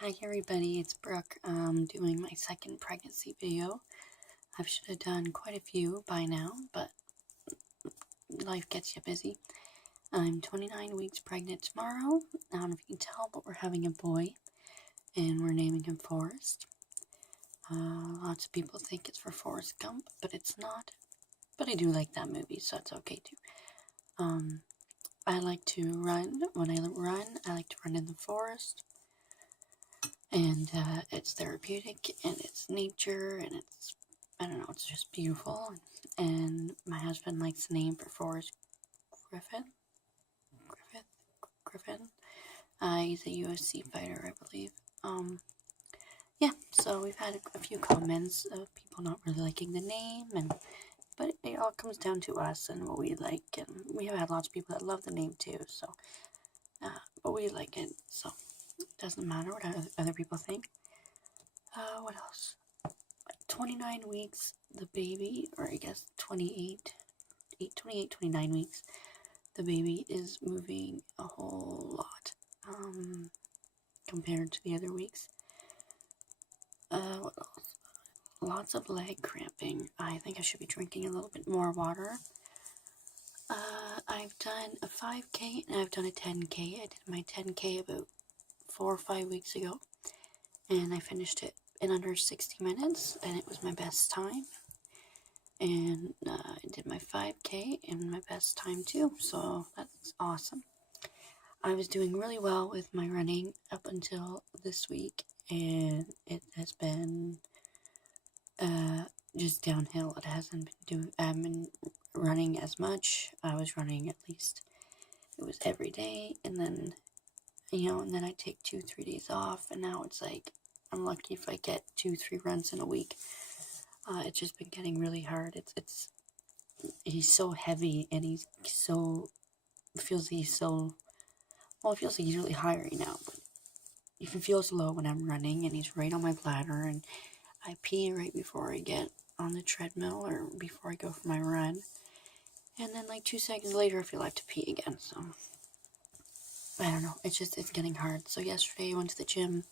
Hi everybody, it's Brooke. I'm doing my second pregnancy video. I should have done quite a few by now, but life gets you busy. I'm 29 weeks pregnant tomorrow. I don't know if you can tell, but we're having a boy, and we're naming him Forrest. Lots of people think it's for Forrest Gump, but it's not. But I do like that movie, so it's okay too. I like to run. When I run, I like to run in the forest. And it's therapeutic, and it's nature, and I don't know, it's just beautiful. And my husband likes the name for Forrest Griffin. He's a UFC fighter, I believe. Yeah, so we've had a few comments of people not really liking the name, but it all comes down to us and what we like, and we have had lots of people that love the name too, so, but we like it, so it doesn't matter what other people think. What else? 29 weeks, the baby, or I guess 28, 29 weeks, the baby is moving a whole lot, compared to the other weeks. What else? Lots of leg cramping. I think I should be drinking a little bit more water. I've done a 5K and I've done a 10K. I did my 10K about 4 or 5 weeks ago, and I finished it in under 60 minutes, and it was my best time. And I did my 5K in my best time too, so that's awesome. I was doing really well with my running up until this week, and it has been just downhill. It hasn't been I haven't been running as much. I was running at least, it was every day, and then, and then I take 2-3 days off, and now it's like, I'm lucky if I get 2-3 runs in a week. It's just been getting really hard. He's so heavy, and it feels like he's really high right now, but he feels low when I'm running, and he's right on my bladder, and I pee right before I get on the treadmill, or before I go for my run, and then like 2 seconds later I feel like I have to pee again, so I don't know, it's getting hard. So yesterday I went to the gym,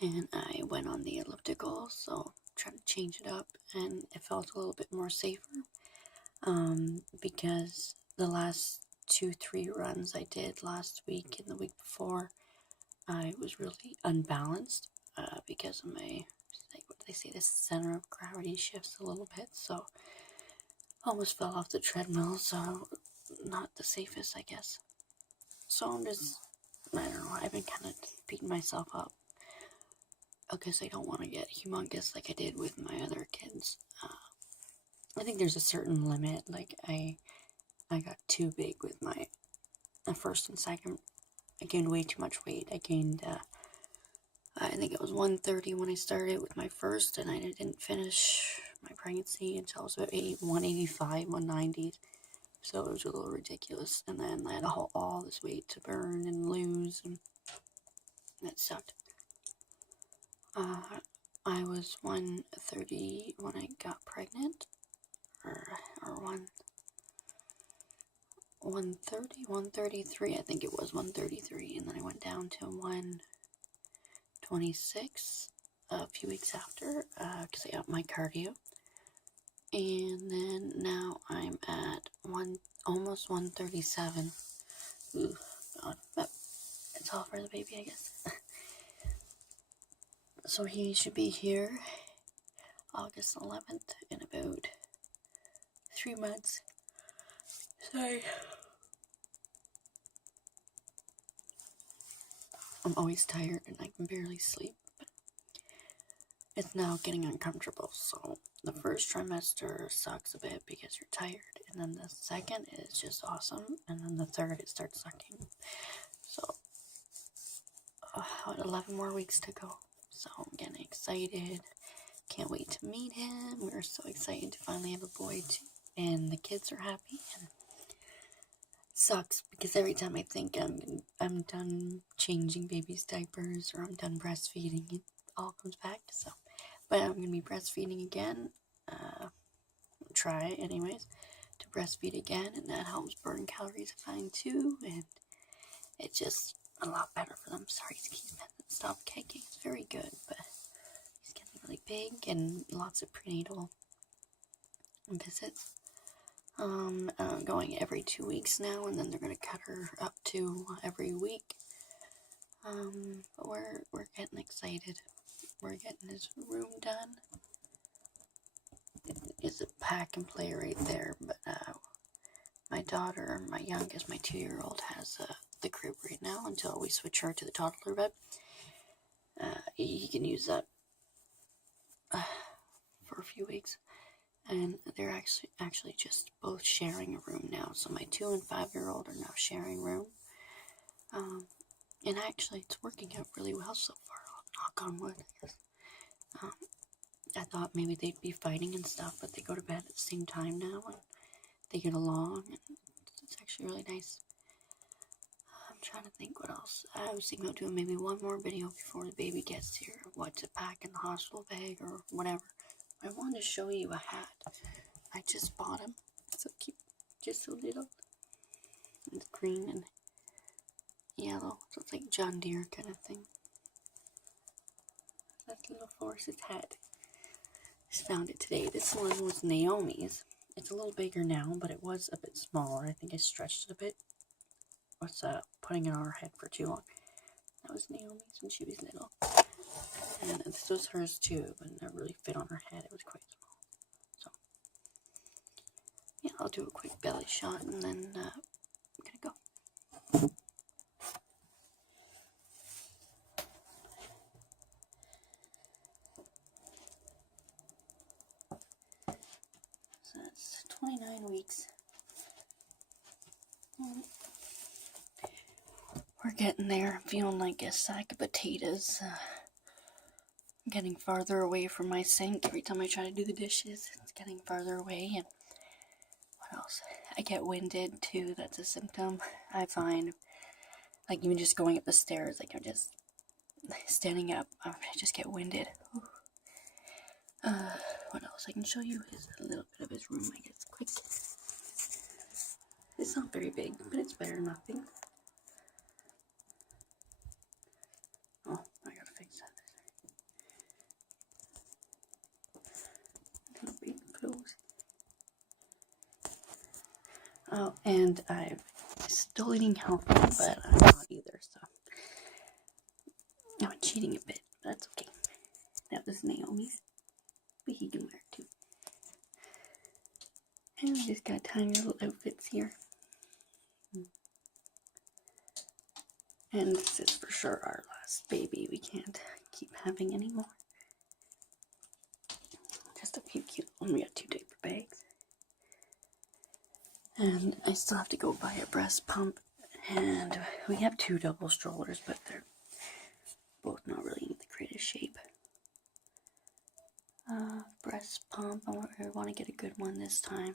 and I went on the elliptical, so trying to change it up, and it felt a little bit more safer, because the last 2-3 runs I did last week and the week before, I was really unbalanced, because of my, what do they say, the center of gravity shifts a little bit, so almost fell off the treadmill, so not the safest, I guess. So I don't know, I've been kind of beating myself up, because I don't want to get humongous like I did with my other kids. I think there's a certain limit. Like, I got too big with my first and second. I gained way too much weight. I gained, I think it was 130 when I started with my first, and I didn't finish my pregnancy until I was about 185, 190. So it was a little ridiculous. And then I had all this weight to burn and lose, and that sucked. I was 130 when I got pregnant, or 130, 133, I think it was 133, and then I went down to 126 a few weeks after, because I got my cardio, and then now I'm at almost 137. Ooh, God, but it's all for the baby, I guess. So he should be here August 11th, in about 3 months. Sorry. I'm always tired and I can barely sleep. But it's now getting uncomfortable, so the first trimester sucks a bit because you're tired, and then the second is just awesome, and then the third it starts sucking. So 11 more weeks to go, so I'm getting excited. Can't wait to meet him. We're so excited to finally have a boy too, and the kids are happy. And sucks because every time I think I'm done changing baby's diapers, or I'm done breastfeeding, it all comes back. So, but I'm gonna be breastfeeding again. Try anyways to breastfeed again, and that helps burn calories fine too, and it's just a lot better for them. Sorry, stop kicking. big and lots of prenatal visits. Going every 2 weeks now, and then they're gonna cut her up to every week. But we're getting excited. We're getting his room done. It's a pack and play right there, but my daughter, my youngest, my 2-year-old, has the crib right now until we switch her to the toddler bed. He can use that for a few weeks, and they're actually just both sharing a room now. So my 2 and 5-year-old are now sharing a room, and actually it's working out really well so far. Knock on wood, I guess. I thought maybe they'd be fighting and stuff, but they go to bed at the same time now, and they get along, and it's actually really nice. I'm trying to think what else. I was thinking about doing maybe one more video before the baby gets here, what to pack in the hospital bag or whatever. I wanted to show you a hat. I just bought him. So cute. Just so little. It's green and yellow. So it's like John Deere kind of thing. That's little Forrest's hat. Just found it today. This one was Naomi's. It's a little bigger now, but it was a bit smaller. I think I stretched it a bit. Was putting it on her head for too long. That was Naomi's when she was little. And this was hers too, but it never really fit on her head. It was quite small. So, yeah, I'll do a quick belly shot and then I'm gonna go. So that's 29 weeks. We're getting there. I'm feeling like a sack of potatoes. Getting farther away from my sink. Every time I try to do the dishes, it's getting farther away. And what else? I get winded too. That's a symptom I find. Like even just going up the stairs, like I'm just standing up, I just get winded. What else? I can show you a little bit of his room, I guess, quick. It's not very big, but it's better than nothing. Oh, I gotta fix that. Little big clothes. Oh, and I'm still eating healthy, but I'm not either, so I'm cheating a bit. That's okay. That was Naomi's, but he can wear it too. And we just got tiny little outfits here. And this is for sure our last baby. We can't keep having any more. Just a few cute ones. We got 2 diaper bags. And I still have to go buy a breast pump. And we have 2 double strollers, but they're both not really in the greatest shape. Breast pump. I want to get a good one this time.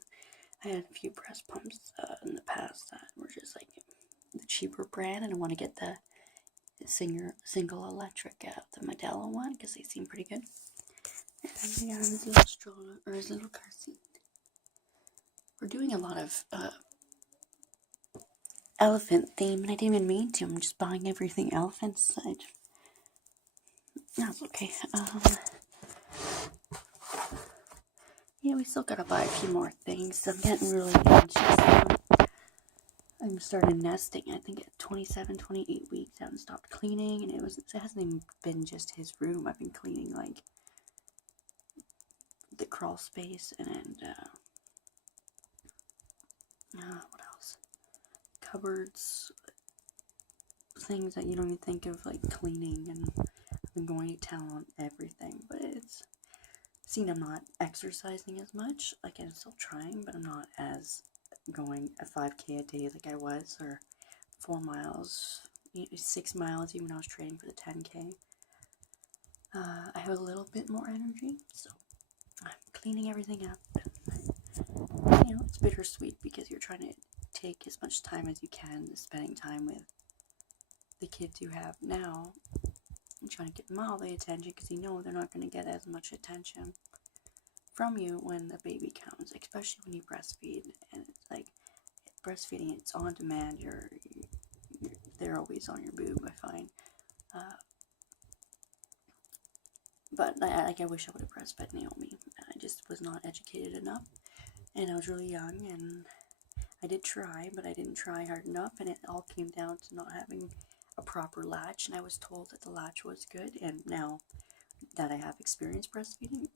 I had a few breast pumps in the past that were just like the cheaper brand, and I want to get the single electric the Modelo one because they seem pretty good. And we got his little stroller or his little car seat. We're doing a lot of elephant theme, and I didn't even mean to. I'm just buying everything elephant side. That's okay. Yeah, we still gotta buy a few more things. I'm getting really anxious. I'm starting nesting. I think at 27, 28 weeks, I haven't stopped cleaning, and it hasn't even been just his room. I've been cleaning like the crawl space and what else? Cupboards, things that you don't even think of like cleaning, and I've been going to town on everything, but it's seen I'm not exercising as much. Like I'm still trying, but I'm not as going a 5K a day like I was, or 4 miles, 6 miles even when I was training for the 10K. I have a little bit more energy, so I'm cleaning everything up. You know, it's bittersweet because you're trying to take as much time as you can spending time with the kids you have now and trying to get them all the attention because you know they're not going to get as much attention from you when the baby comes, especially when you breastfeed. And it's like breastfeeding, it's on demand. They're always on your boob, I find. but I wish I would have breastfed Naomi. I just was not educated enough, and I was really young, and I did try, but I didn't try hard enough, and it all came down to not having a proper latch, and I was told that the latch was good, and now that I have experience breastfeeding,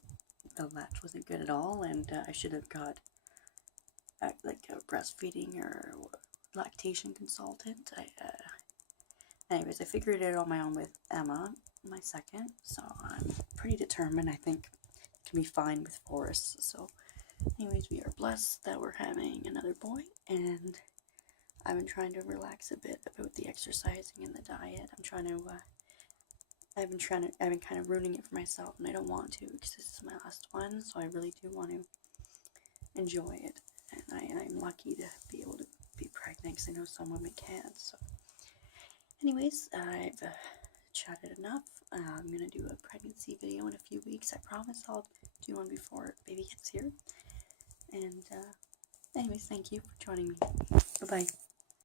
the latch wasn't good at all, and I should have got like a breastfeeding or lactation consultant. Anyways, I figured it out on my own with Emma, my second, so I'm pretty determined. I think it can be fine with Forrest. So anyways, we are blessed that we're having another boy, and I've been trying to relax a bit about the exercising and the diet. I've been kind of ruining it for myself, and I don't want to because this is my last one, so I really do want to enjoy it. And I'm lucky to be able to be pregnant because I know some women can't. So, anyways, I've chatted enough. I'm gonna do a pregnancy video in a few weeks. I promise I'll do one before baby gets here. And anyways, thank you for joining me. Bye bye.